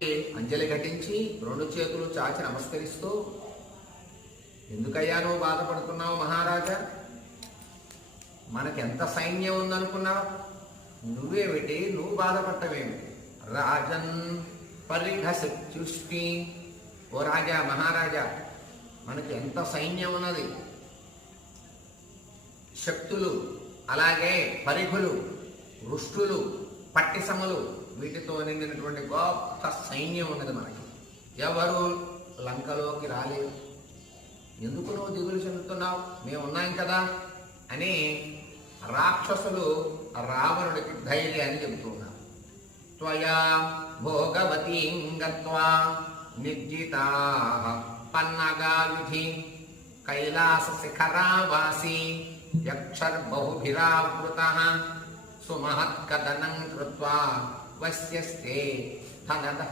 అంజలి ఘటించి రెండు చేతులు చాచి నమస్కరిస్తూ, ఎందుకయ్యా నువ్వు బాధపడుతున్నావు మహారాజా? మనకెంత సైన్యం ఉందనుకున్నావు? నువ్వేమిటి, నువ్వు బాధపడటమేమిటి? రాజన్ పరిఘసుష్టి, ఓ రాజా మహారాజా, మనకి ఎంత సైన్యం ఉన్నది, శక్తులు, అలాగే పరిఘులు, వృష్టులు, పట్టిసములు, వీటితో నిండినటువంటి గొప్ప సైన్యం ఉన్నది మనకి. ఎవరు లంకలోకి రాలేరు. ఎందుకు నువ్వు దిగులు చెందుతున్నావు? మేము ఉన్నాం కదా అని రాక్షసులు రావణుడికి ధైర్యాన్ని చెబుతున్నారు. త్వయా భోగవతీం గత్వా నిర్జితాః పన్నగా విధి కైలాస శిఖరావాసి యక్షర్బహుభిరావృతః సుమహత్కదనం కృత్వా వస్యస్తే ధనద